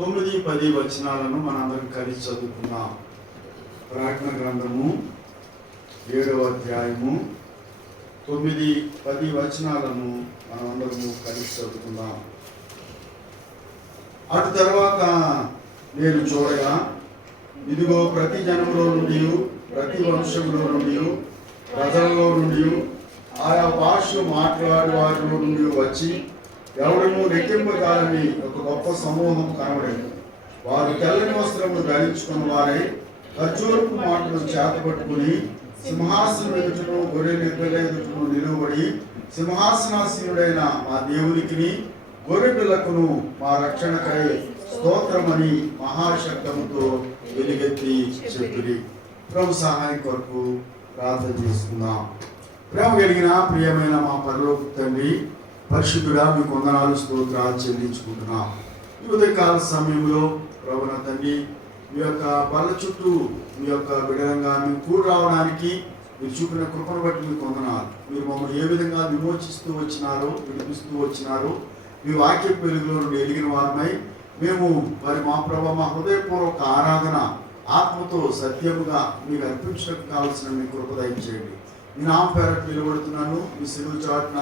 9-10 వచనాలను మనందరం కలిసి చదువుకున్నాం. ప్రకటన గ్రంథము 7వ అధ్యాయము 9-10 వచనాలను మనమందరము కలిసి చదువుకుందాం. అటు తర్వాత నేను చూడగా, ఇదిగో ప్రతి జనములో నుండి, ప్రతి వంశములో నుండి, ప్రజలలో నుండి, ఆయా భాషలు మాట్లాడే వారిలో నుండి వచ్చి ఎవడను లెక్కింపగాలని ఒక గొప్ప సమూహం కనబడేది. వారు తెల్లని వస్త్రములు ధరించుకున్న వారై ఖర్జూరపు మాటలు చేతపట్టుకుని సింహాసనం ఎదుటను గొర్రెల ఎదుటను నిలువబడి, సింహాసనాసీనుడైన మా దేవునికి గొర్రె పిల్లకును మా రక్షణకై స్తోత్రమని మహాశబ్దముతో వెలుగెత్తి చెప్పిరి. ప్రభు సహాయం కొరకు ప్రార్థన చేసుకుందాం. ప్రేమ కలిగిన ప్రియమైన మా పరలోక తండ్రి, పరిశుద్ధుడా, మీకు వందనాలు స్తోత్రాలు చెల్లించుకుంటున్నాం. ఈ ఉదయకాల సమయంలో ప్రభువైన తండ్రి, మీ యొక్క బల్ల చుట్టూ మీ యొక్క బిడలంగా మేము కూడి రావడానికి మీరు చూపిన కృపను బట్టి మీకు వందనాలు. మీరు మమ్మల్ని ఏ విధంగా విమోచిస్తూ వచ్చినారో, విడిపిస్తూ వచ్చినారో, మీ వాక్య వెలుగులో నుండి ఎదిగిన వారమై మేము మా ప్రభు మా హృదయపూర్వక ఆరాధన ఆత్మతో సత్యముగా మీకు అర్పించడానికి కావాల్సిన మీ కృప దయచేయండి. మీ నామ పేరట నిలబడుతున్నాను. మీ సిలువ చాటున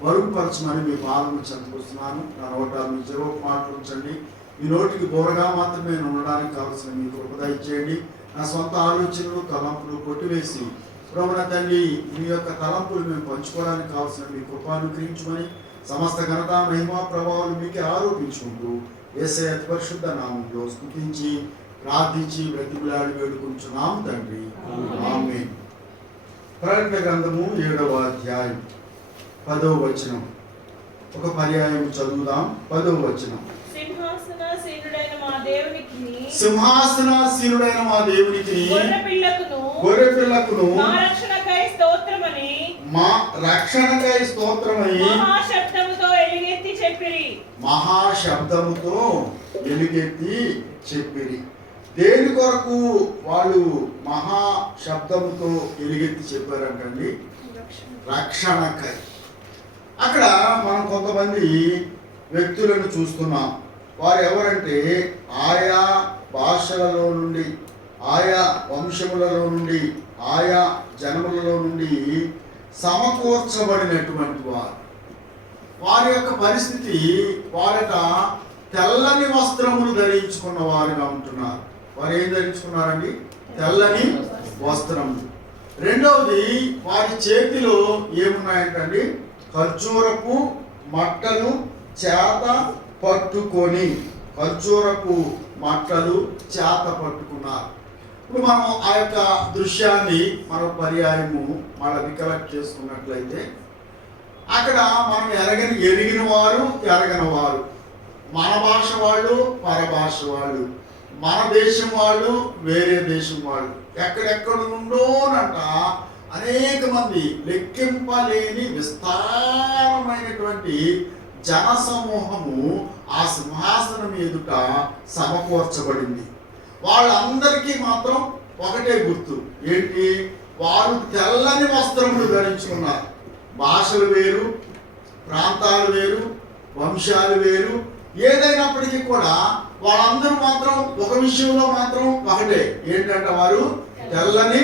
మరుగుపరచమని మీ పాదము చెందుకొస్తున్నాను. నా నోట మీ జవాబు మాటలు ఉంచండి. మీ నోటికి బోరగా మాత్రమే నేను ఉండడానికి కావాల్సిన మీ కృప దయచేయండి. నా సొంత ఆలోచనలు తలంపులు కొట్టివేసి ప్రభువైన తండ్రి, మీ యొక్క తలంపులు మేము పంచుకోవడానికి కావాల్సిన మీ కృప అనుగ్రహించమని సమస్త ఘనత మహిమా ప్రభావాలు మీకే ఆరోపించుకుంటూ యేసయ్య అతి పరిశుద్ధ నామంలో స్తుతించి ప్రార్థించి బ్రతిమలాడి వేడుకుంటున్నాము తండ్రి, ఆమేన్. ప్రకటన గ్రంథము 7వ అధ్యాయం 10వ వచనం. ఒక పర్యాయం చదువుదాం. 10వ వచనం. సింహాసనాసీనుడైన మా దేవునికి గొర్రె పిల్లకును మా రక్షణకై స్తోత్రమని మహాశబ్దముతో ఎలుగెత్తి చెప్పిరి. దేని కొరకు వాళ్ళు మహాశబ్దముతో ఎలుగెత్తి చెప్పారంటండి? రక్షణకై. అక్కడ మనం కొంతమంది వ్యక్తులను చూస్తున్నాం. వారు ఎవరంటే ఆయా భాషలలో నుండి, ఆయా వంశములలో నుండి, ఆయా జనములలో నుండి సమకూర్చబడినటువంటి వారు. వారి యొక్క పరిస్థితి, వారట తెల్లని వస్త్రములు ధరించుకున్న వారుగా ఉంటున్నారు. వారు ఏం ధరించుకున్నారండి? తెల్లని వస్త్రములు. రెండవది, వారి చేతిలో ఏమున్నాయంటండి? ఖర్జూరపు మట్టలు చేత పట్టుకొని, ఖర్జూరపు మట్టలు చేత పట్టుకున్నారు. ఇప్పుడు మనం ఆ యొక్క దృశ్యాన్ని మనం పర్యాయము మళ్ళీ రికలెక్ట్ చేసుకున్నట్లయితే, అక్కడ మనం ఎరిగిన వారు, ఎరగని వారు, మన భాష వాళ్ళు, పరభాష వాళ్ళు, మన దేశం వాళ్ళు, వేరే దేశం వాళ్ళు, ఎక్కడెక్కడ నుండోనంట అనేక మంది, లెక్కింపలేని విస్తారమైనటువంటి జనసమూహము ఆ సింహాసనం ఎదుట సమకూర్చబడింది. వాళ్ళందరికీ మాత్రం ఒకటే గుర్తు ఏంటి? వారు తెల్లని వస్త్రములు ధరించుకున్నారు. భాషలు వేరు, ప్రాంతాలు వేరు, వంశాలు వేరు, ఏదైనప్పటికీ కూడా వాళ్ళందరూ మాత్రం ఒక విషయంలో మాత్రం ఒకటే ఏంటంటే వారు తెల్లని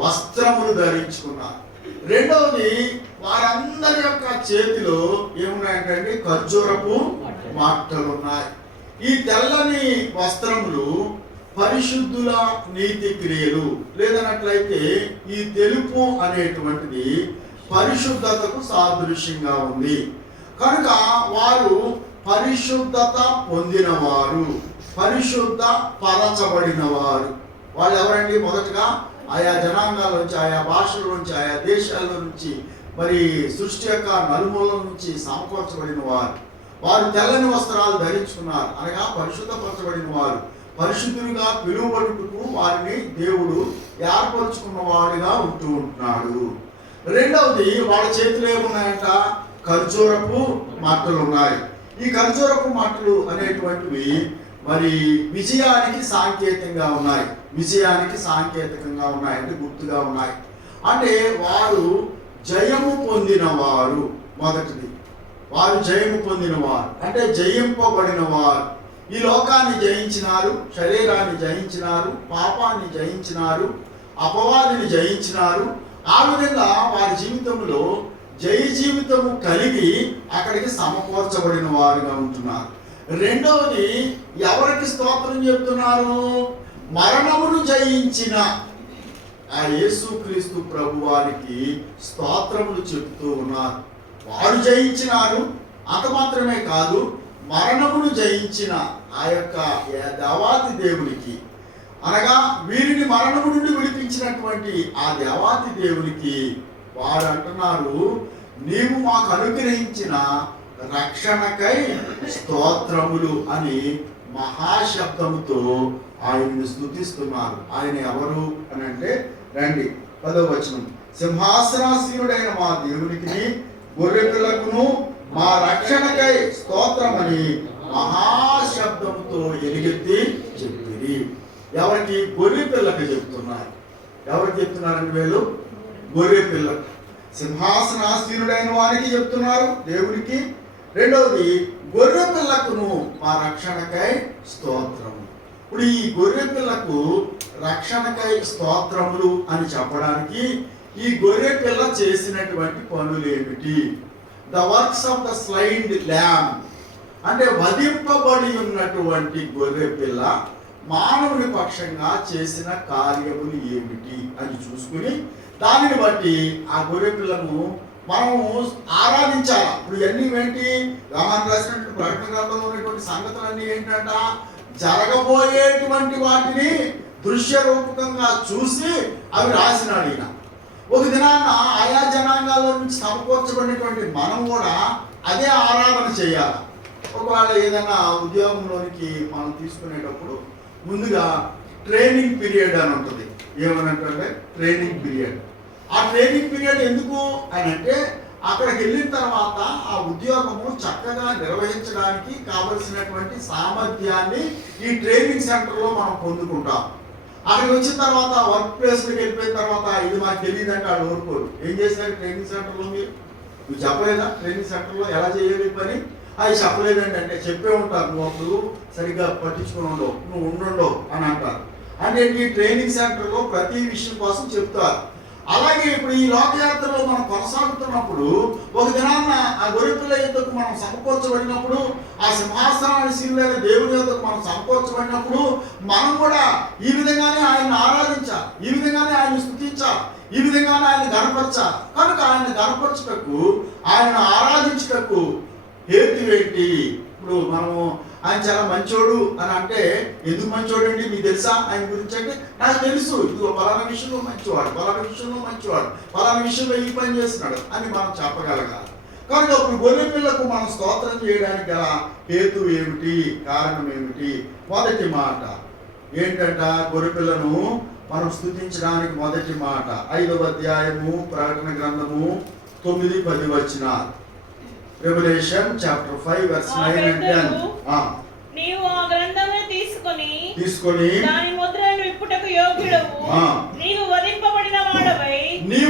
వస్త్రములు ధరించుకున్నారు. రెండవది, వారందరి యొక్క చేతిలో ఏమున్నాయంటే ఖర్జూరపు మట్టలు ఉన్నాయి. ఈ తెల్లని వస్త్రములు పరిశుద్ధుల నీతి క్రియలు, లేదన్నట్లయితే ఈ తెలుపు అనేటువంటిది పరిశుద్ధతకు సాదృశ్యంగా ఉంది. కనుక వారు పరిశుద్ధత పొందినవారు, పరిశుద్ధ పరచబడిన వారు. వాళ్ళు ఎవరండి? మొదటగా ఆయా జనాంగాల నుంచి, ఆయా భాషల నుంచి, ఆయా దేశాల నుంచి, మరి సృష్టి యొక్క నలుమూల నుంచి సమకూర్చబడిన వారు. వారు తెల్లని వస్త్రాలు ధరించుకున్నారు, అనగా పరిశుద్ధపరచబడిన వారు. పరిశుద్ధులుగా పిలువబడుటకు వారిని దేవుడు ఏర్పరచుకున్న వాడిగా ఉంటున్నాడు. రెండవది, వాళ్ళ చేతిలో ఏమున్నాయంట? ఖర్జూరపు మట్టలు ఉన్నాయి. ఈ ఖర్జూరపు మట్టలు అనేటువంటివి మరి విజయానికి సాంకేతంగా ఉన్నాయి, విజయానికి సాంకేతికంగా ఉన్నాయి, అంటే గుర్తుగా ఉన్నాయి. అంటే వారు జయము పొందినవారు. మొదటిది, వారు జయము పొందినవారు అంటే జయింపబడిన వారు. ఈ లోకాన్ని జయించినారు, శరీరాన్ని జయించినారు, పాపాన్ని జయించినారు, అపవాదిని జయించినారు. ఆ విధంగా వారి జీవితంలో జయ జీవితము కలిగి అక్కడికి సమకూర్చబడిన వారుగా ఉంటున్నారు. రెండవది, ఎవరికి స్తోత్రం చెప్తున్నారు? మరణమును జయించిన ఆ యేసుక్రీస్తు ప్రభు వారికి స్తోత్రములు చెప్తూ ఉన్నారు. వారు జయించినారు, అంత మాత్రమే కాదు, మరణమును జయించిన ఆ యొక్క దేవాతి దేవునికి, అనగా వీరిని మరణము నుండి విడిపించినటువంటి ఆ దేవాతి దేవునికి వారు అంటున్నారు, నీవు మాకు అనుగ్రహించిన రక్షణకై స్తోత్రములు అని మహాశబ్దముతో ఆయన్ని స్తుతిస్తున్నారు. ఆయన ఎవరు అని అంటే, రండి 10వ వచనం, సింహాసనాసీనుడైన మా దేవునికి గొర్రెపిల్లకును మా రక్షణకై స్తోత్రమని మహాశబ్దంతో ఎలుగెత్తి చెప్పిరి. ఎవరికి? గొర్రె పిల్లకి చెప్తున్నారు. ఎవరికి చెప్తున్నారండి వీళ్ళు? గొర్రె పిల్లకు, సింహాసనాసీనుడైన వారికి చెప్తున్నారు, దేవునికి. రెండవది, గొర్రె పిల్లకును మా రక్షణకై స్తోత్రము. ఇప్పుడు ఈ గొర్రె పిల్లకు రక్షణకై స్తోత్రములు అని చెప్పడానికి ఈ గొర్రె పిల్ల చేసినటువంటి పనులు ఏమిటి? The works of the slain lamb, అంటే వధింపబడి ఉన్నటువంటి గొర్రె పిల్ల మానవుని పక్షంగా చేసిన కార్యములు ఏమిటి అని చూసుకుని దానిని బట్టి ఆ గొర్రె పిల్లను మనము ఆరాధించాలి. ఇప్పుడు ఇవన్నీ ఏంటి? యోహాను రాసినటువంటి ప్రకటన గ్రంథంలో ఉన్నటువంటి సంగతులన్నీ ఏంటంట? జరగబోయేటువంటి వాటిని దృశ్య రూపకంగా చూసి అవి రాసినాడు ఈయన. ఒక దినాన ఆయా జనాంగాల్లో నుంచి సమకూర్చబడినటువంటి మనం కూడా అదే ఆరాధన చేయాలి. ఒకవేళ ఏదైనా ఉద్యోగంలోనికి మనం తీసుకునేటప్పుడు ముందుగా ట్రైనింగ్ పీరియడ్ అని ఉంటుంది. ఏమనంటే ట్రైనింగ్ పీరియడ్. ఆ ట్రైనింగ్ పీరియడ్ ఎందుకు అని అంటే, అక్కడికి వెళ్ళిన తర్వాత ఆ ఉద్యోగము చక్కగా నిర్వహించడానికి కావలసినటువంటి సామర్థ్యాన్ని ఈ ట్రైనింగ్ సెంటర్లో మనం పొందుకుంటాం. అక్కడికి వచ్చిన తర్వాత వర్క్ ప్లేస్కి వెళ్ళిపోయిన తర్వాత ఇది మాకు తెలియదు అంటే వాళ్ళు ఊరుకోరు. ఏం చేశారు ట్రైనింగ్ సెంటర్లో? నువ్వు చెప్పలేదా ట్రైనింగ్ సెంటర్లో ఎలా చేయాలి పని? అది చెప్పలేదండి అంటే చెప్పే ఉంటారు, నువ్వు అప్పుడు సరిగ్గా పట్టించుకుని ఉండవు, నువ్వు ఉండుండవు అని అంటారు. అంటే ఈ ట్రైనింగ్ సెంటర్లో ప్రతి విషయం కోసం చెప్తారు. అలాగే ఇప్పుడు ఈ లోకయాత్రలో మనం కొనసాగుతున్నప్పుడు ఒక దినాన్న ఆ గొర్రెపిల్ల యుద్ధకు మనం సమకూర్చబడినప్పుడు, ఆ సింహాసనాన్ని సీనులైన దేవుని యుద్ధకు మనం సమకూర్చబడినప్పుడు మనం కూడా ఈ విధంగానే ఆయన ఆరాధించాలి, ఈ విధంగానే ఆయన స్తుతించాలి, ఈ విధంగానే ఆయన గణపరచాలి. కనుక ఆయన గణపరచుటకు, ఆయన ఆరాధించుటకు హేతు ఏంటి? ఇప్పుడు మనము ఆయన చాలా మంచోడు అని అంటే, ఎందుకు మంచోడు అండి మీకు తెలుసా ఆయన గురించి అంటే, నాకు తెలుసు ఇది పలానా విషయంలో మంచివాడు, పలానా విషయంలో మంచివాడు, పలానా విషయంలో ఈ పని చేస్తున్నాడు అని మనం చెప్పగలగాలి. కనుక ఇప్పుడు గొర్రె పిల్లకు మనం స్తోత్రం చేయడానికి గల హేతు ఏమిటి, కారణం ఏమిటి? మొదటి మాట ఏంటంట, గొర్రె పిల్లను మనం స్తుతించడానికి మొదటి మాట 5వ అధ్యాయము ప్రకటన గ్రంథము 9-10 వచనాలు. Revelation chapter 5 verse 9 and 10. నీవు ఆ గ్రంథమును తీసుకొని దాని ముద్రను విప్పుటకు యోగ్యుడవు. నీవు వధింపబడిన వాడవై నీ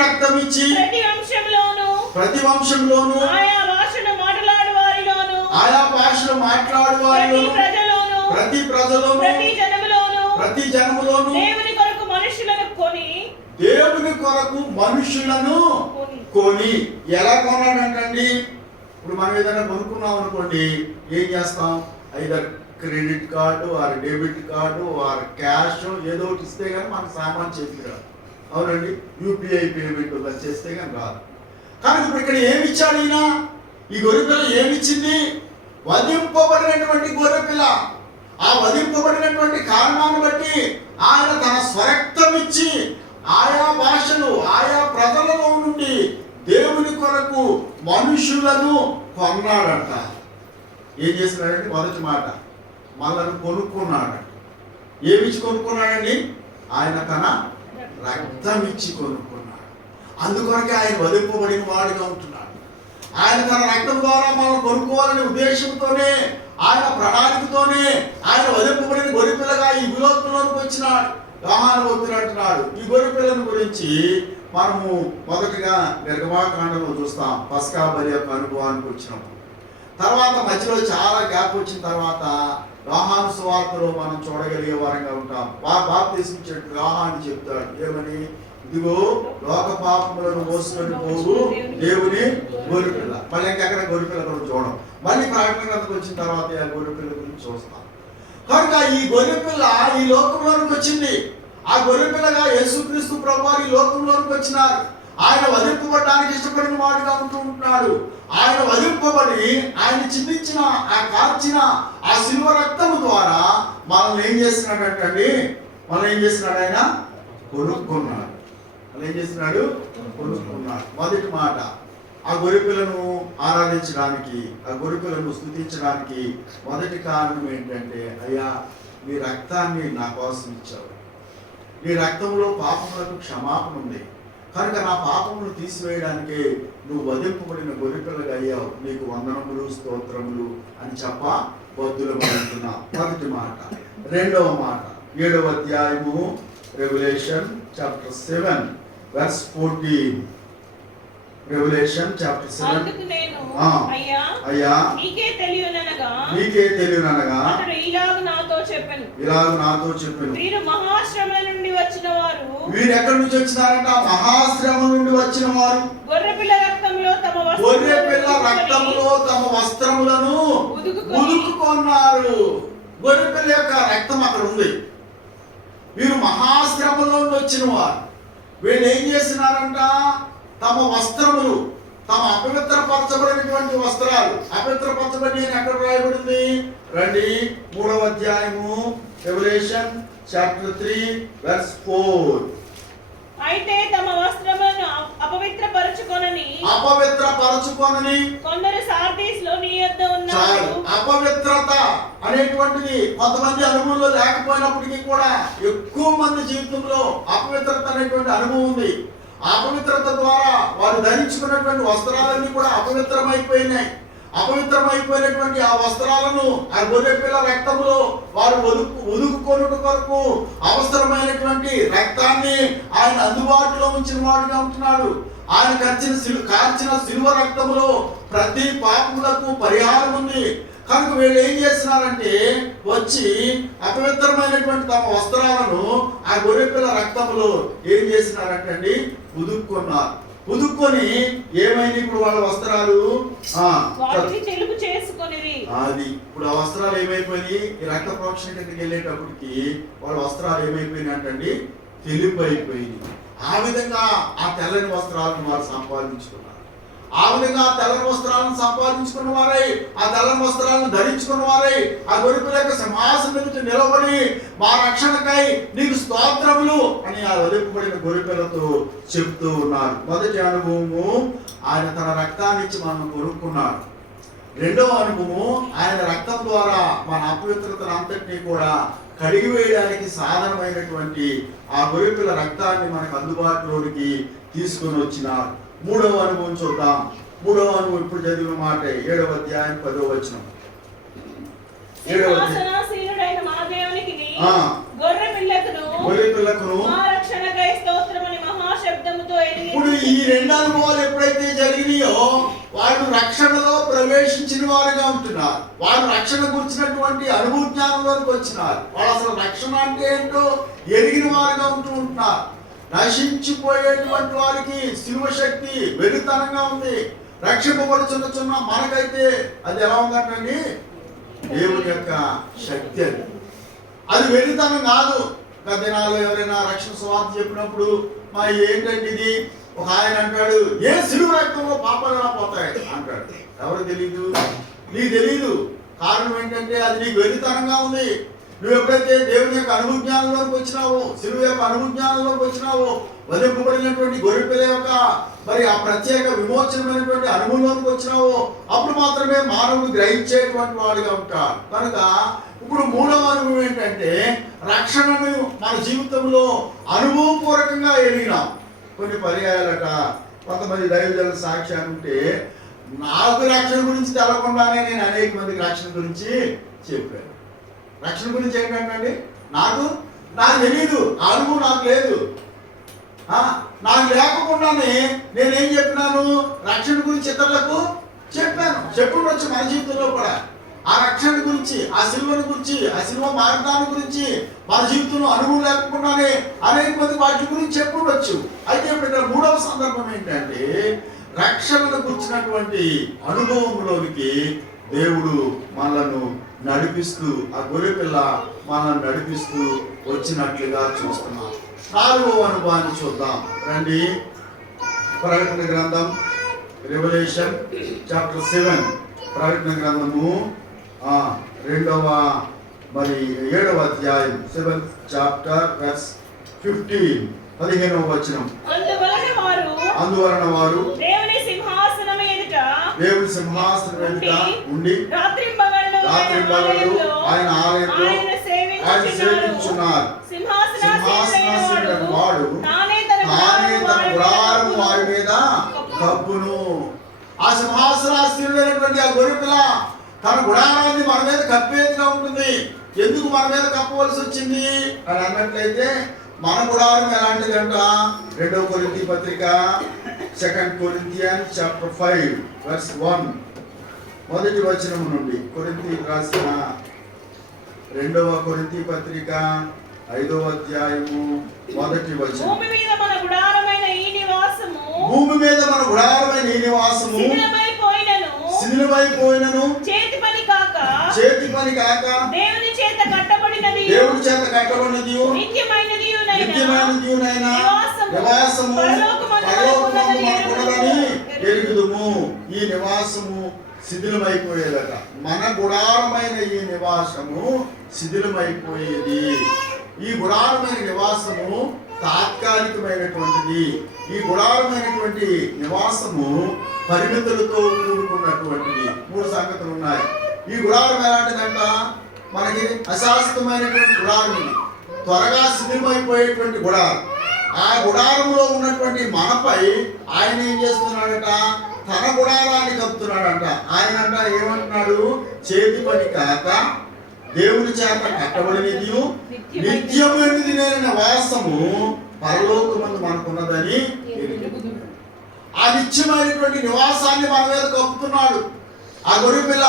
రక్తమిచ్చి ప్రతి వంశంలోను ఆయా భాషను మాట్లాడు వారిలోను ప్రతి ప్రజలోను ప్రతి జనములోను దేవుని కొరకు మనుషులను కొని. ఎలా కొన్నాడంటండి? ఇప్పుడు మనం ఏదైనా కొనుక్కున్నాం అనుకోండి, ఏం చేస్తాం? Either credit card or debit card or cash ఏదో ఒకటి ఇస్తే కానీ మనకు సామాన్ చేతికి రాదు. అవునండి, యూపీఐ పేమెంట్ చేస్తే కానీ రాదు. కానీ ఇప్పుడు ఇక్కడ ఏమి ఇచ్చాడు ఈయన? ఈ గొర్రెపిల్ల ఏమిచ్చింది? వధింపబడినటువంటి గొర్రెపిల్ల. ఆ వధింపబడినటువంటి కారణాన్ని బట్టి ఆయన తన స్వరక్తం ఇచ్చి ఆయా భాషలు ఆయా ప్రజలలో నుండి దేవుని కొరకు మనుషులను కొన్నాడంట. ఏం చేస్తున్నాడండి? మొదటి మాట, మనల్ని కొనుక్కున్నాడంట. ఏమిచ్చి కొనుక్కున్నాడండి? ఆయన తన రక్తం ఇచ్చి కొనుక్కున్నాడు. అందుకొరకే ఆయన వధింపబడిన వాడిగా ఉంటున్నాడు. ఆయన తన రక్తం ద్వారా మనం కొనుక్కోవాలనే ఉద్దేశంతోనే, ఆయన ప్రణాళికతోనే ఆయన వధింపబడిన గొర్రెపిల్లగా ఈ విలోకంలోకి వచ్చినాడు. యోహాను భక్తుడు అంటున్నాడు, ఈ గొర్రెపిల్లను గురించి మనము మొదటిగా నిర్గమాకాండంలో చూస్తాం. పస్కా బలి యొక్క అనుభవానికి వచ్చినప్పుడు తర్వాత మధ్యలో చాలా గ్యాప్ వచ్చిన తర్వాత యోహాను సువార్తలో మనం చూడగలిగే వారంగా ఉంటాం. బాప్తిస్మం ఇచ్చేట యోహాను చెప్తాడు ఏమని, ఇదిగో లోక పాపములను మోసుకొని పోవు దేవుని గొర్రెపిల్ల. మళ్ళీ ఇంకెక్కడ గొర్రెపిల్ల కూడా చూడం. మళ్ళీ ప్రకటన గ్రంథంకి వచ్చిన తర్వాత ఆ గొర్రెపిల్ల గురించి చూస్తాం. కనుక ఈ గొర్రెపిల్ల ఈ లోకంలోనికి వచ్చింది. ఆ గొర్రెపిల్లగా యేసుక్రీస్తు ప్రభువారు ఈ లోకంలోనికి వచ్చినారు. ఆయన వధింపబడడానికి ఇష్టపడిన వాడుగా ఉంటూ ఉంటున్నాడు. ఆయన వధింపబడి ఆయన చిందించిన ఆ కార్చిన ఆ శిలువ రక్తము ద్వారా మనల్ని ఏం చేస్తున్నాడంటండి, మనం ఏం చేస్తున్నాడు, ఆయన కొనుక్కున్నాడు. మనం ఏం చేస్తున్నాడు, కొనుక్కున్నాడు. మొదటి మాట, ఆ గొర్రెపిల్లను ఆరాధించడానికి, ఆ గొర్రెపిల్లను స్తుతించడానికి మొదటి కారణం ఏంటంటే, అయ్యా నీ రక్తాన్ని నా కోసం ఇచ్చావు, నీ రక్తంలో పాపములకు క్షమాపణ ఉంది కనుక నా పాపములు తీసివేయడానికే నువ్వు వధింపబడిన గొర్రెపిల్లగా అయ్యావు, నీకు వందనములు స్తోత్రములు అని చెప్ప బద్దులమవుతున్నా. మొదటి మాట. రెండవ మాట, 7వ అధ్యాయము revelation chapter 7 verse 14. Revolution chapter 7. అయ్యా నీకే తెలియననగా అతడు ఇలాగ నాతో చెప్పెను, వీరు మహాశ్రమల నుండి వచ్చిన వారు. వీరు ఎక్కడి నుంచి వచ్చినారంట? మహాశ్రమ నుండి వచ్చిన వారు. గొర్రెపిల్ల రక్తంలో తమ వస్త్రములను ఉదుకుకున్నారు. గొర్రెపిల్ల యొక్క రక్తం అక్కడ ఉంది. వీరు మహాశ్రమలో నుండి వచ్చిన వారు. వీళ్ళు ఏం చేస్తున్నారంట? తమ వస్త్రములు, తమ అపవిత్రపరచబడినటువంటి వస్త్రాలు, అపవిత్రపరచబడి ఎక్కడ రాయబడింది? రండి, 3వ అధ్యాయము రెవల్యూషన్ చాప్టర్ 3 verse 4. అయితే తమ వస్త్రములను అపవిత్రపరచుకొనని కొందరు సార్దీస్ లో నీ యొద్ద ఉన్నారు. అపవిత్రత అనేటువంటిది కొంతమంది అనుభవంలో లేకపోయినప్పటికీ కూడా ఎక్కువ మంది జీవితంలో అపవిత్రత అనేటువంటి అనుభవం ఉంది. అపవిత్రత ద్వారా వారు ధరించుకున్నటువంటి వస్త్రాలన్నీ కూడా అపవిత్రమైపోయినాయి. అపవిత్రమైపోయినటువంటి ఆ వస్త్రాలను ఆ గొర్రెపిల్ల రక్తంలో వారు ఒదుకుకొనుట కొరకు అవసరమైనటువంటి రక్తాన్ని ఆయన అందుబాటులో ఉంచిన వాడుగా ఉంటున్నాడు. ఆయన కార్చిన శిలువ రక్తంలో ప్రతి పాపములకు పరిహారం ఉంది. కనుక వీళ్ళు ఏం చేస్తున్నారంటే, వచ్చి అపవిత్రమైనటువంటి తమ వస్త్రాలను ఆ గొర్రెపిల్ల రక్తంలో ఏం చేస్తున్నారంటే ఉదుక్కున్నారు. ఉదుక్కొని ఏమైంది ఇప్పుడు వాళ్ళ వస్త్రాలు? అది ఇప్పుడు ఆ వస్త్రాలు ఏమైపోయి ఈ రక్త ప్రోక్షణ కిందకి వెళ్ళేటప్పటికి వాళ్ళ వస్త్రాలు ఏమైపోయినాయి అంటండి, తెలుపు అయిపోయింది. ఆ విధంగా ఆ తెల్లని వస్త్రాలను వారు సంపాదించుకున్నారు. ఆ విధంగా తెల్లని వస్త్రాలను సంపాదించుకున్న వారై, ఆ తెల్లని వస్త్రాలను ధరించుకున్న వారై ఆ గొర్రెపిల్ల యొక్క సింహాసనం మీద నిలబడి మా రక్షణకై నీకు స్తోత్రములు అని ఆ వధింపబడిన గొర్రెపిల్లతో చెప్తూ ఉన్నారు. మొదటి అనుభవము, ఆయన తన రక్తాన్ని ఇచ్చి మనం కొనుక్కున్నాడు. రెండవ అనుభవము, ఆయన రక్తం ద్వారా మన అపవిత్రతను అంతటినీ కూడా కడిగి వేయడానికి సాధనమైనటువంటి ఆ గొర్రెపిల్ల రక్తాన్ని మనకు అందుబాటులోనికి తీసుకొని వచ్చినారు. మూడవ అనుభవం చూద్దాం. మూడవ అనుభవం ఇప్పుడు చదివిన మాట 7వ అధ్యాయం 10వ వచనం. ఇప్పుడు ఈ రెండు అనుభవాలు ఎప్పుడైతే జరిగినాయో వాళ్ళు రక్షణలో ప్రవేశించిన వారుగా ఉంటున్నారు. వాళ్ళు రక్షణ గురించినటువంటి అనుభవ జ్ఞానంలోకి వచ్చినారు. వాళ్ళు అసలు రక్షణ అంటే ఏంటో ఎరిగిన వారుగా ఉంటున్నారు. నశించిపోయేటువంటి వారికి శిలువ శక్తి వెలుగుతనంగా ఉంది. రక్షింపబడుచున్న మనకైతే అది ఎలా ఉందంటండి, దేవుని యొక్క శక్తి. అది వెలుగుతనం కాదు. గత దినాల్లో ఎవరైనా రక్షణ సువార్త చెప్పినప్పుడు మా ఏంటంటే ఇది, ఒక ఆయన అంటాడు, ఏ శిలువ రక్తంలో పాపాలు ఎలా పోతాయి అంటాడు. ఎవరు తెలీదు? నీకు తెలీదు. కారణం ఏంటంటే అది నీకు వెలుగుతనంగా ఉంది. నువ్వు ఎప్పుడైతే దేవుని యొక్క అనుభజ్ఞానంలోకి వచ్చినావో, శిలువ యొక్క అనుభజ్ఞానంలోకి వచ్చినావో, వధింపబడినటువంటి గొర్రెపిల్ల యొక్క మరి ఆ ప్రత్యేక విమోచనమైనటువంటి అనుభవంలోకి వచ్చినావో, అప్పుడు మాత్రమే మానవుడు గ్రహించేటువంటి వాడిగా ఉంటాడు. కనుక ఇప్పుడు మూడవ అనుభవం ఏంటంటే, రక్షణను మన జీవితంలో అనుభవపూర్వకంగా ఎరిగినాం. కొన్ని పర్యాయాలట కొంతమంది దైవజనుల సాక్ష్యాలు ఉంటే, నాకు రక్షణ గురించి తెలకుండానే నేను అనేక మందికి రక్షణ గురించి చెప్పాను. రక్షణ గురించి ఏంటంటే నాకు తెలియదు, ఆ అనుభవం నాకు లేదు. నాకు లేకుండానే నేనేం చెప్పినాను, రక్షణ గురించి ఇతరులకు చెప్పుండొచ్చు మన జీవితంలో కూడా. ఆ రక్షణ గురించి, ఆ సిలువను గురించి, ఆ సిలువ మార్గాన్ని గురించి మన జీవితంలో అనుభవం లేకుండానే అనేక మంది వాటి గురించి చెప్పుండొచ్చు. అయితే ఇప్పుడు ఇక్కడ మూడవ సందర్భం ఏంటంటే, రక్షణను గురించినటువంటి అనుభవంలోనికి దేవుడు మనలను నడిపిస్తూ, ఆ గొర్రెపిల్ల మనల్ని నడిపిస్తూ వచ్చినట్లుగా చూస్తున్నాం. 4వ అనుభవాన్ని చూద్దాం రండి. ప్రకటన గ్రంథం, రెవల్యూషన్ చాప్టర్ 7, ప్రకటన గ్రంథము 7వ అధ్యాయం 7th చాప్టర్ verse 15, 15వ వచనం. అందువలన వారు దేవుని సింహాసనం ఎదుట ఉండి రాత్రింబగళ్ళు ఆయన ఆలయంలో ఆయన సేవించున్నారు. సింహాసనాసీనుడైన వాడు తానే తన గుడారము వారి మీద కప్పును. ఆ సింహాసనాసీనుడైనటువంటి ఆ గొర్రెపిల్ల తన గుడారాన్ని మన మీద కప్పేదిగా ఉంటుంది. ఎందుకు మన మీద కప్పవలసి వచ్చింది అని అన్నట్లయితే, మన గుడారం ఎలాంటిదంట? 2వ కొరింథీ పత్రిక 2 Corinthians chapter 5 verse 1, మొదటి వచనం నుండి. కొరింథీ రాసిన 2వ కొరింథీ పత్రిక 5వ అధ్యాయము మొదటి వచనం. భూమి మీద మన గుడారమైన ఈ నివాసము శిథిలమైపోయినను చేతి పని కాక దేవుని చేత కట్టబడినది నిత్యమైనదియునైన నివాసము పరలోకమందు మనకున్నదని ఎరుగుదుము. ఈ నివాసము శిథిలమైపోయేదట. మన గుడారమైన ఈ నివాసము శిథిలమైపోయేది. ఈ గుడారమైన నివాసము తాత్కాలికమైనటువంటిది. ఈ గుడారమైనటువంటి నివాసము పరిమితులతో కూడుకున్నటువంటిది. 3 సంగతులు ఉన్నాయి. ఈ గుడారం ఎలాంటిదంట? మనకి అశాశ్వతమైనటువంటి గుడారం ఇది. త్వరగా శిథిలమైపోయేటువంటి గుడారం. ఆ గుడారంలో ఉన్నటువంటి మనపై ఆయన ఏం చేస్తున్నాడట? తన గుడారాన్ని కప్పుతున్నాడంట. ఆయన అంట ఏమంటున్నాడు? చేతి పని కాక దేవుని చేత కట్టబడినది నిత్యమైనది నివాసము పరలోకమందు మనకున్నదని. ఆ నిత్యమైనటువంటి నివాసాన్ని మన మీద కప్పుతున్నాడు ఆ గొర్రెపిల్ల.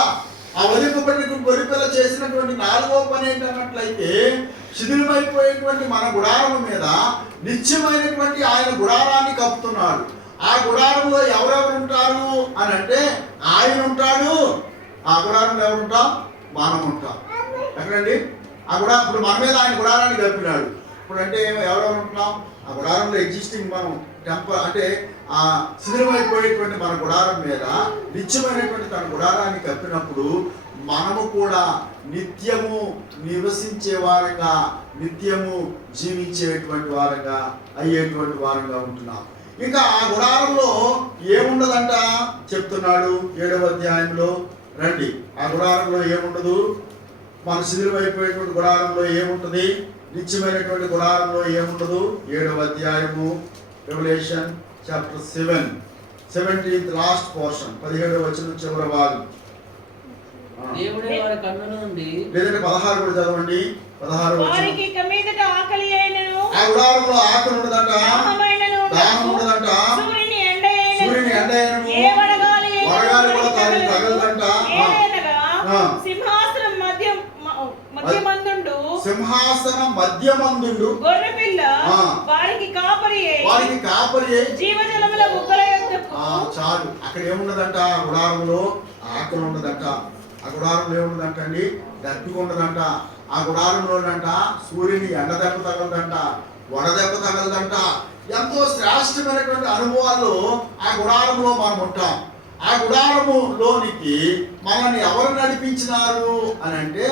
ఆ వదిలిపబడిన గొర్రెపిల్ల చేసినటువంటి 4వ పని ఏంటన్నట్లయితే, శిథిలమైపోయేటువంటి మన గుడారం మీద నిత్యమైనటువంటి ఆయన గుడారాన్ని కప్పుతున్నాడు. ఆ గుడారంలో ఎవరెవరు ఉంటారు అని అంటే, ఆయన ఉంటాడు. ఆ గుడారంలో ఎవరు ఉంటాం? మనం ఉంటాం. ఎక్కడండి? ఆ గుడారం ఇప్పుడు మన మీద ఆయన గుడారాన్ని కప్పినాడు. ఇప్పుడు అంటే ఎవరెవరు ఉంటున్నాం? ఆ గుడారంలో ఎగ్జిస్టింగ్ మనం అంటే ఆ శిథిలమైపోయేటువంటి మన గుడారం మీద నిత్యమైనటువంటి తన గుడారాన్ని కప్పినప్పుడు మనము కూడా నిత్యము నివసించే వారంగా, నిత్యము జీవించేటువంటి వారంగా అయ్యేటువంటి వారంగా ఉంటున్నాం. ఇంకా ఆ గుడారంలో ఏముండదంట చెప్తున్నాడు 7వ అధ్యాయంలో. రండి, ఆ గుడారంలో ఏముండదు? మన శిథిలమైపోయేటువంటి గుడారంలో ఏముంటుంది? నిత్యమైనటువంటి గుడారంలో ఏముండదు? 7వ అధ్యాయము revelation chapter 7, 17th last portion, 17వ వచనం చివరి భాగం. దేవుడే వారి కన్నుల నుండి, లేదంటే 16 కూడా చదవండి. 16వ వచనం. వారికి ఇక మీదట ఆకలి అయినను, ఆ గుడారంలో ఆకలి ఉండదంట, దాహం ఉండదంట, సూర్యుని ఎండ అయినను, వడగాలి కూడా తగలదంట. సింహాసనం మధ్యమందుండు గొర్రెపిల్ల వారికి కాపరి జీవజలముల బుగ్గల యొద్దకు. చాలు. అక్కడ ఏమున్నదంట? ఆ గుడారంలో ఆకలి ఉండదంట. ఆ గుడారంలో ఏమున్నదంట అండి? దప్పిక ఉండదంట. ఆ గుడారంలోనంట సూర్యుని ఎండ దెబ్బ తగలదంట, వడదెబ్బ తగలదంట. ఎంతో శ్రేష్టమైనటువంటి అనుభవాలు ఆ గుడారంలో మనం ఉంటాం. ఆ గుడారములోనికి మనల్ని ఎవరు నడిపించినారు అని అంటే,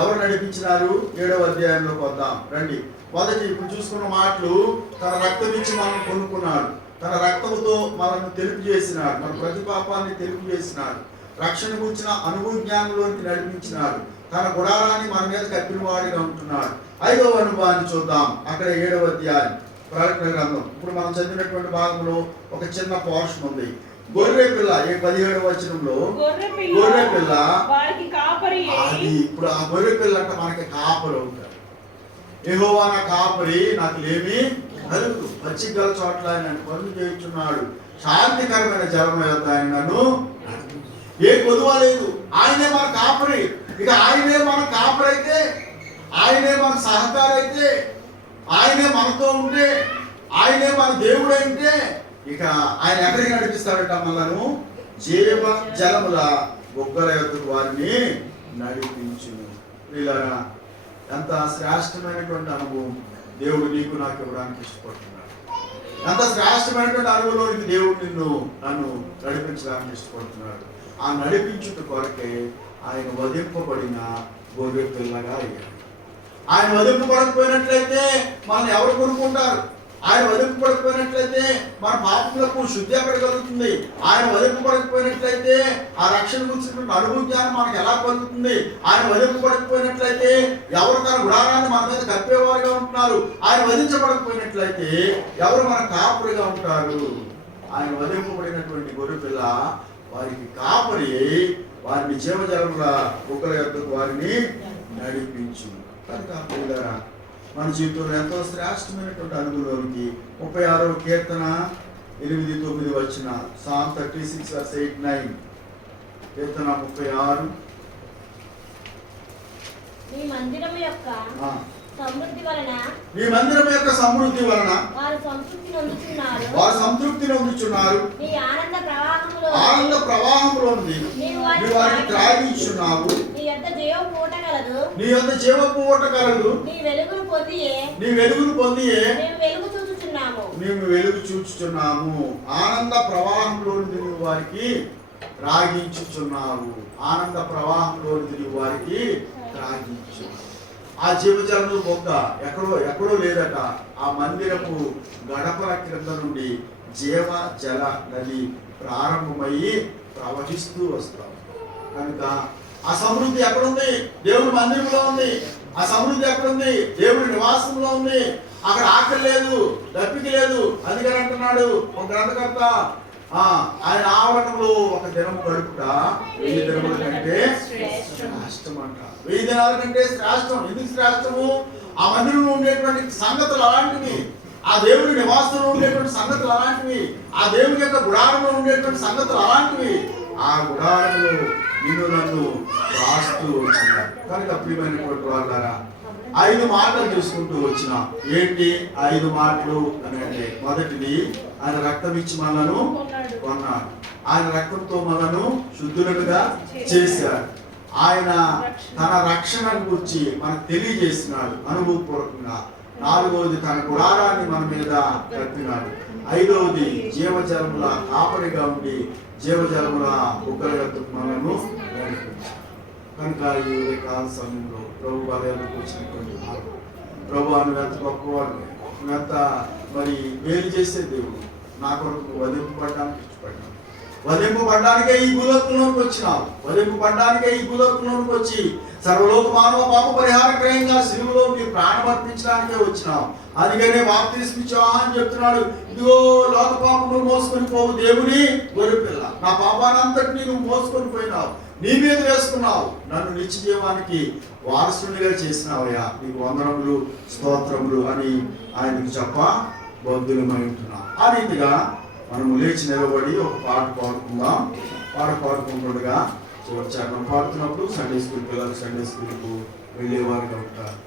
ఎవరు నడిపించినారు? 7వ అధ్యాయంలోకి వద్దాం రండి. మొదటి ఇప్పుడు చూసుకున్న మాటలు, తన రక్తం ఇచ్చి మనం కొనుక్కున్నాడు, తన రక్తముతో మనల్ని తెలుపు చేసినాడు, మన ప్రతి పాపాన్ని తెలుపు చేసినాడు, రక్షణ గురించిన అనుభవ జ్ఞానంలోకి నడిపించినాడు, తన గుడారాన్ని మన మీద కప్పిన వాడిగా ఉంటున్నాడు. 5వ అనుభవాన్ని చూద్దాం. అక్కడ 7వ అధ్యాయం ప్రకటన గ్రంథం. ఇప్పుడు మనం చదివినటువంటి భాగంలో ఒక చిన్న పోర్షన్ ఉంది. గొర్రెపిల్ల 17వ వచనంలో గొర్రెపిల్ల వారికి కాపరి. అది ఇప్పుడు ఆ గొర్రెపిల్ల అంటే మనకి కాపరి అవుతాడు. యెహోవా నా కాపరి, నాకు లేమి కలుగు, పచ్చిక గల చోట్ల ఆయన పనులు చేయించున్నాడు, శాంతికరమైన జలం యొద్ద ఆయన నన్ను ఏ కొదువ లేదు. ఆయనే మన కాపరి. ఇక ఆయనే మన కాపరి అయితే, ఆయనే మన సహకారి అయితే, ఆయనే మనతో ఉంటే, ఆయనే మన దేవుడు అయితే ఇక ఆయన ఎక్కడికి నడిపిస్తాడట? మనను జీవ జలముల బొగ్గల యొద్దకు వారిని నడిపించును. వీళ్ళరా ఎంత శ్రేష్టమైనటువంటి అనుభవం దేవుడు నీకు నాకు ఇవ్వడానికి ఇష్టపడుతున్నాడు. ఎంత శ్రేష్టమైనటువంటి అనుభవంలోనికి దేవుడు నన్ను నడిపించడానికి ఇష్టపడుతున్నాడు. ఆ నడిపించుట కొరకే ఆయన వధింపబడిన గొర్రె పిల్లగా అయ్యాడు. ఆయన వధింపబడకపోయినట్లయితే మనం ఎవరు కొనుక్కుంటారు? ఆయన వధింపబడకపోయినట్లయితే మన పాపములకు శుద్ధి ఎక్కడ కలుగుతుంది? ఆయన వధింపబడకపోయినట్లయితే ఆ రక్షణ గురించిన అనుభవ జ్ఞానం మనకు ఎలా కలుగుతుంది? ఆయన వధింపబడకపోయినట్లయితే ఎవరు తన గుడారాన్ని మన మీద కప్పేవారుగా ఉంటున్నారు? ఆయన వధించబడకపోయినట్లయితే ఎవరు మన కాపురిగా ఉంటారు? ఆయన వధింపబడినటువంటి గొర్రె పిల్ల వారికి కాపరి, వారిని జీవజలముల బొగ్గల యొద్దకు వారిని నడిపించు. కనుక మన జీవితంలో ఎంతో శ్రేష్టమైనటువంటి అనుభవంలోనికి 36వ కీర్తన 8-9 వచ్చిన Psalm 36:8-9 కీర్తన 36. నీ మందిరం యొక్క సమృద్ధి వలన వారు సంతృప్తి నొందుచున్నారు. నీ ఆనంద ప్రవాహములో వారిని త్రాగించున్నావు. నీ యొద్ద జీవపు ఊట కలదు. నీ వెలుగును పొందియే మేము వెలుగు చూచుచున్నాము. ఆనంద ప్రవాహంలో నువ్వు వారికి త్రాగించుచున్నావు. ఆనంద ప్రవాహంలో నువ్వు వారికి త్రాగించు. ఆ జీవజలము బొగ్గ ఎక్కడో లేదట. ఆ మందిరపు గడపల క్రింద నుండి జీవ జల నది ప్రారంభమయ్యి ప్రవహిస్తూ వస్తాం. కనుక ఆ సమృద్ధి ఎక్కడుంది? దేవుడి మందిరంలో ఉంది. ఆ సమృద్ధి ఎక్కడుంది? దేవుడి నివాసంలో ఉంది. అక్కడ ఆకలి లేదు, దప్పిక లేదు. అందుకని అంటున్నాడు ఒక గ్రంథకర్త, ఆయన ఆవరణంలో ఒక దినము గడుపుట 1000 దినముల కంటే శ్రేష్టం అంట. 1000 దినాల కంటే శ్రేష్టం. ఎందుకు శ్రేష్టము? ఆ మందిరంలో ఉండేటువంటి సంగతులు అలాంటివి, ఆ దేవుడి నివాసంలో ఉండేటువంటి సంగతులు అలాంటివి, ఆ దేవుడి యొక్క గుడారంలో ఉండేటువంటి సంగతులు అలాంటివి. ఆ గుడారంలో నిన్ను నన్ను రాస్తూ వచ్చిన కనుక ప్రియమైనటువంటి వాళ్ళారా 5 మాటలు చూసుకుంటూ వచ్చిన. ఏంటి 5 మాటలు అని అంటే, మొదటిది ఆయన రక్తం ఇచ్చి మనను కొన్నాడు. ఆయన రక్తంతో మనను శుద్ధులుగా చేశాడు. ఆయన తన రక్షణ గురించి మనకు తెలియజేసినాడు అనుభవపూర్వకంగా. 4వది తన గుడారాన్ని మన మీద కట్టినాడు. 5వది జీవజలముల కాపరిగా ఉండి జీవజలముల బొగ్గల యొద్దకు మనను నడిపించాడు. కనుక ఈ కాల సమయంలో ప్రభు బాధ్యతకు వచ్చినటువంటి ప్రభు నువ్వెంత గొప్పవాడు, నువ్వెంత మరి మేలు చేసే దేవుడు. నా కొరకు వధింపబడ్డానికి ఇష్టపడ్డావు. వధింపబడ్డానికే ఈ భూలోకంలోకి వచ్చినావు. వధింపబడ్డానికే ఈ భూలోకంలోకి వచ్చి సర్వలోక మానవ పాప పరిహార క్రయంగా శిలువలో నీ ప్రాణం అర్పించడానికే వచ్చినావు. అందుకనే బాప్తిస్మం ఇచ్చావా అని చెప్తున్నాడు. ఇదిగో లోక పాపములు మోసుకొని పోవు దేవుని గొర్రె పిల్ల, నా పాపానంతటినీ నువ్వు మోసుకొని పోయినావు, నీ మీద వేసుకున్నావు, నన్ను నిత్య జీవానికి వారసునిగా చేసినావయ్యా, నీకు వందనములు స్తోత్రములు అని ఆయనకు చెప్ప బొద్దులమై ఉంటున్నాం. ఆ రీతిగా మనము లేచి నిలబడి ఒక పాట పాడుకుందాం. పాట పాడుకుంటుండగా చరణం పాడుతున్నప్పుడు సండే స్కూల్ పిల్లలు సండే స్కూల్కు వెళ్ళేవారుగా ఉంటారు.